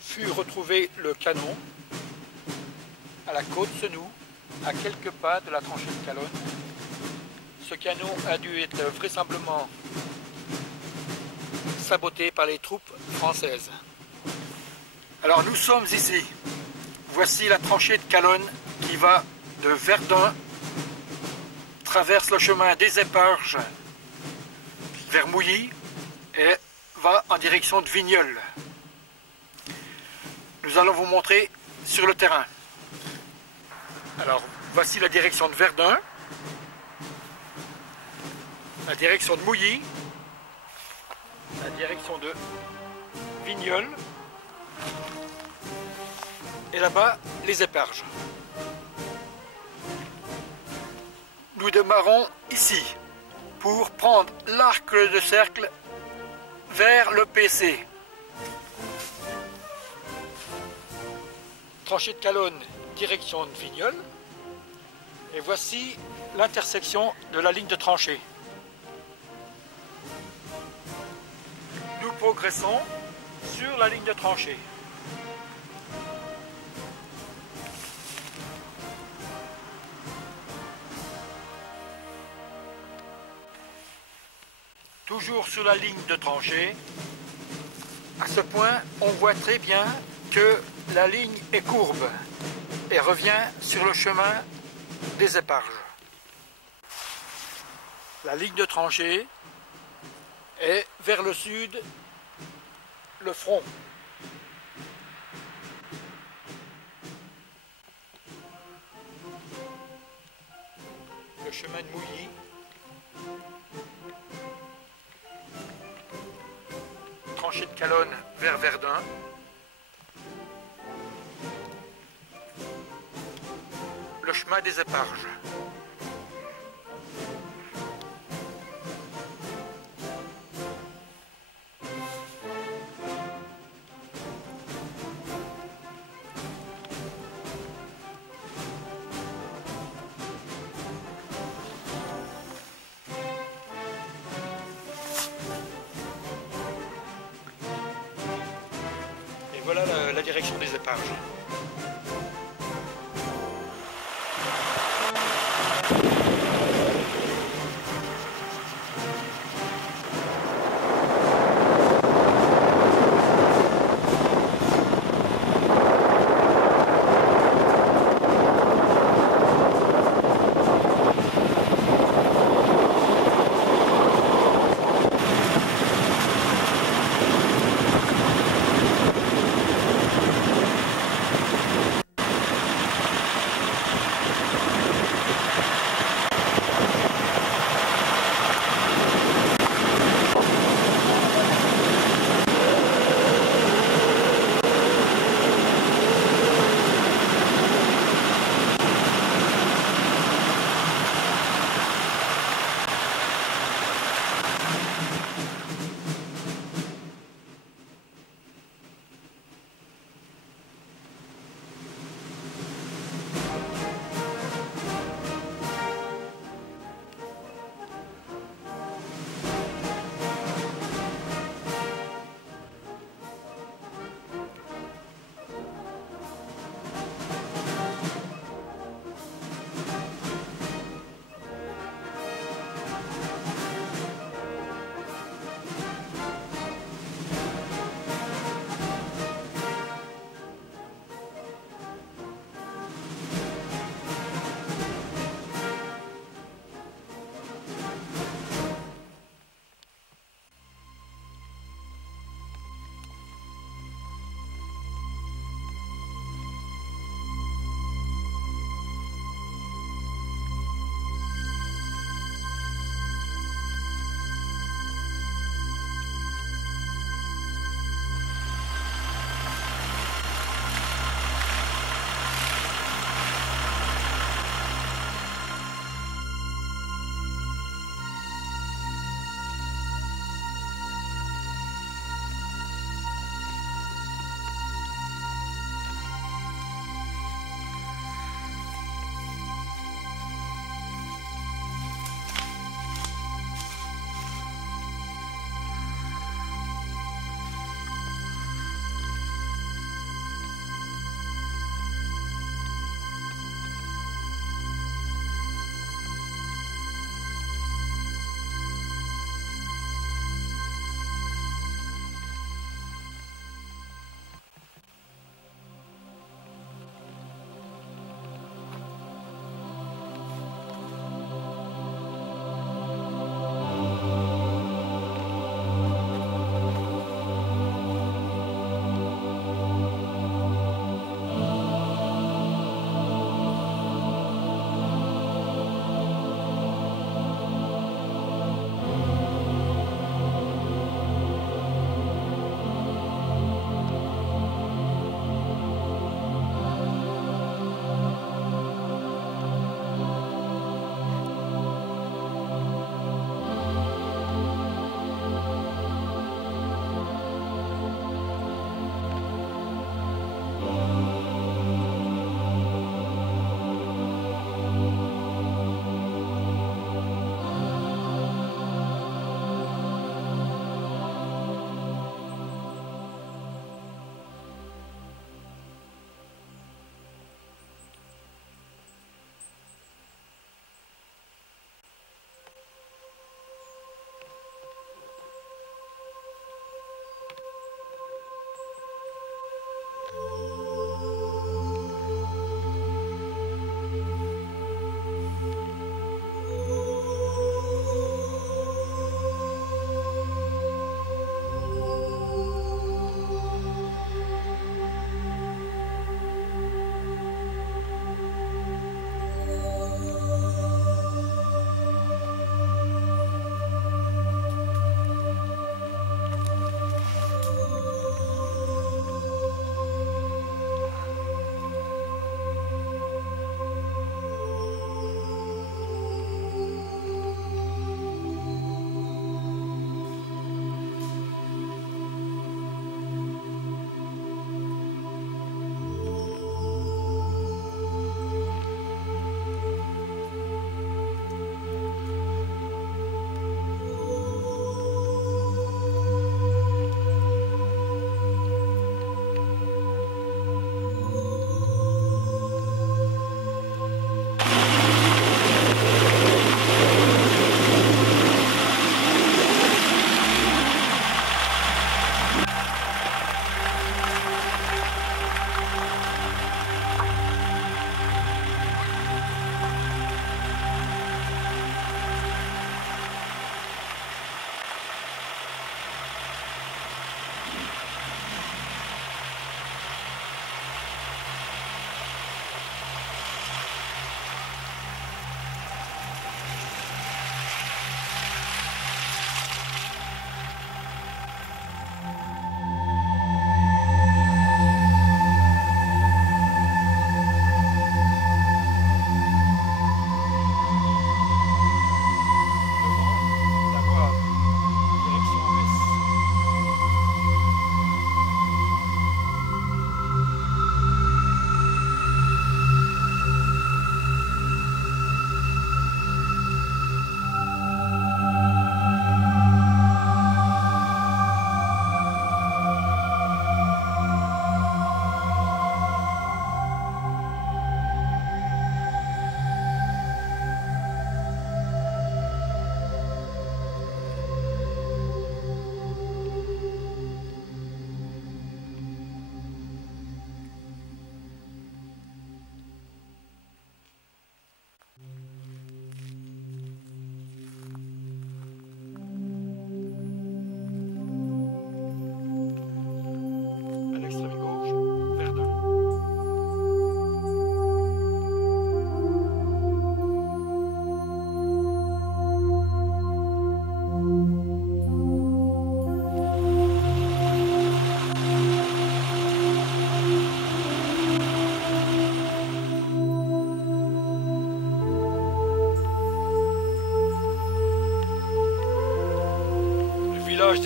fut retrouvé le canon à la côte Senou, à quelques pas de la tranchée de Calonne. Ce canon a dû être vraisemblablement saboté par les troupes françaises. Alors nous sommes ici. Voici la tranchée de Calonne qui va de Verdun, traverse le chemin des Éparges vers Mouilly et va en direction de Vigneulles. Nous allons vous montrer sur le terrain. Alors voici la direction de Verdun, la direction de Mouilly, la direction de Vigneulles et là-bas les Éparges. Nous démarrons ici pour prendre l'arc de cercle vers le PC. Tranchée de Calonne, direction de Vigneulles. Et voici l'intersection de la ligne de tranchée. Nous progressons sur la ligne de tranchée. Toujours sur la ligne de tranchée. À ce point, on voit très bien que la ligne est courbe et revient sur le chemin des Éparges. La ligne de tranchée est vers le sud, le front. Le chemin de Mouilly. Tranchée de Calonne vers Verdun. Le chemin des Éparges. Et voilà la direction des Éparges.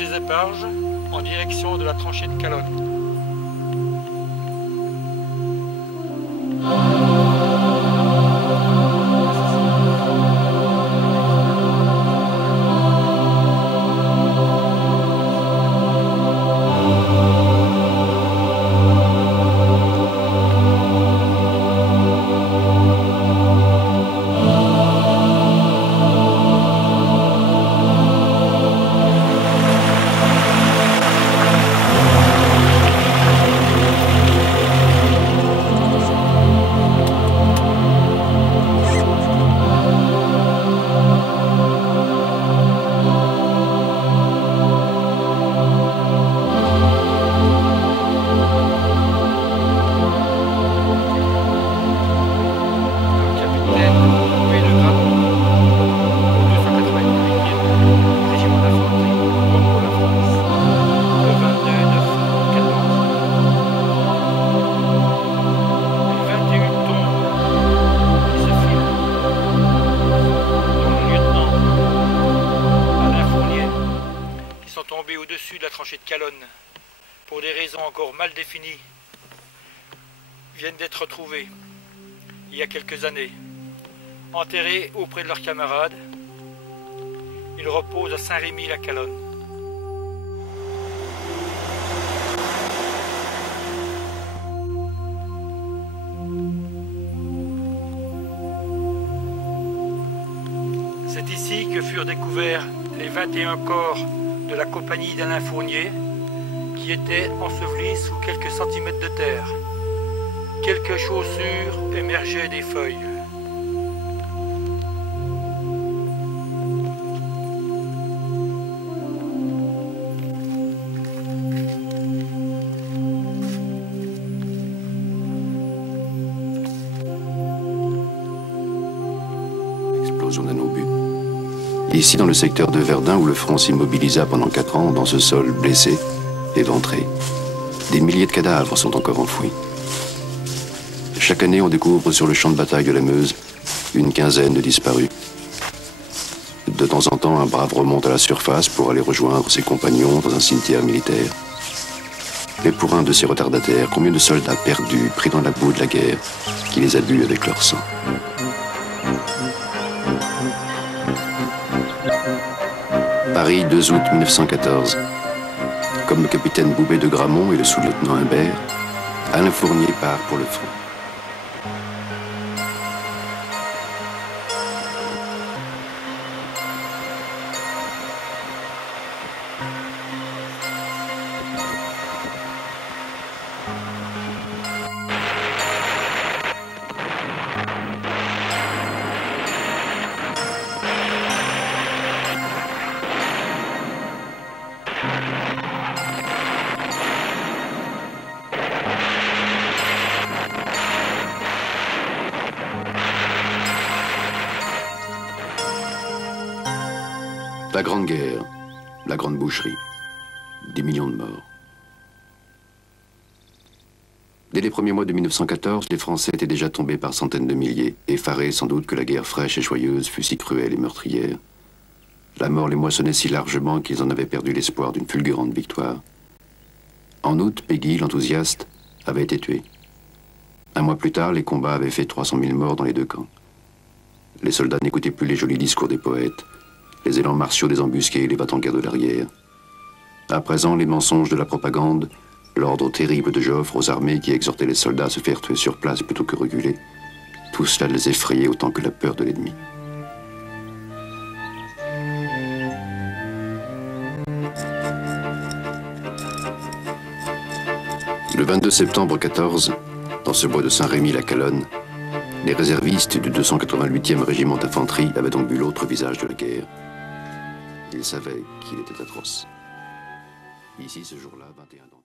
des éparges en direction de la tranchée de Calonne. Au-dessus de la tranchée de Calonne, pour des raisons encore mal définies, viennent d'être retrouvés il y a quelques années, enterrés auprès de leurs camarades. Ils reposent à Saint-Rémy-la-Calonne. C'est ici que furent découverts les 21 corps de la compagnie d'Alain Fournier, qui étaient ensevelis sous quelques centimètres de terre. Quelques chaussures émergeaient des feuilles. Explosion d'un obus. Ici, dans le secteur de Verdun, où le front s'immobilisa pendant 4 ans, dans ce sol blessé, éventré, des milliers de cadavres sont encore enfouis. Chaque année, on découvre sur le champ de bataille de la Meuse une quinzaine de disparus. De temps en temps, un brave remonte à la surface pour aller rejoindre ses compagnons dans un cimetière militaire. Mais pour un de ces retardataires, combien de soldats perdus, pris dans la boue de la guerre, qui les a bu avec leur sang? Paris, 2 août 1914. Comme le capitaine Boubet de Gramont et le sous-lieutenant Humbert, Alain Fournier part pour le front. La Grande Guerre, la Grande Boucherie, des millions de morts. Dès les premiers mois de 1914, les Français étaient déjà tombés par centaines de milliers, effarés sans doute que la guerre fraîche et joyeuse fût si cruelle et meurtrière. La mort les moissonnait si largement qu'ils en avaient perdu l'espoir d'une fulgurante victoire. En août, Péguy, l'enthousiaste, avait été tué. Un mois plus tard, les combats avaient fait 300 000 morts dans les deux camps. Les soldats n'écoutaient plus les jolis discours des poètes, les élans martiaux des embusqués et les va-t-en-guerre de l'arrière. À présent, les mensonges de la propagande, l'ordre terrible de Joffre aux armées qui exhortait les soldats à se faire tuer sur place plutôt que reculer, tout cela les effrayait autant que la peur de l'ennemi. Le 22 septembre 14, dans ce bois de Saint-Rémy-la-Calonne, les réservistes du 288e régiment d'infanterie avaient donc vu l'autre visage de la guerre. Ils savaient qu'il était atroce. Ici, ce jour-là, 21 d'entre eux.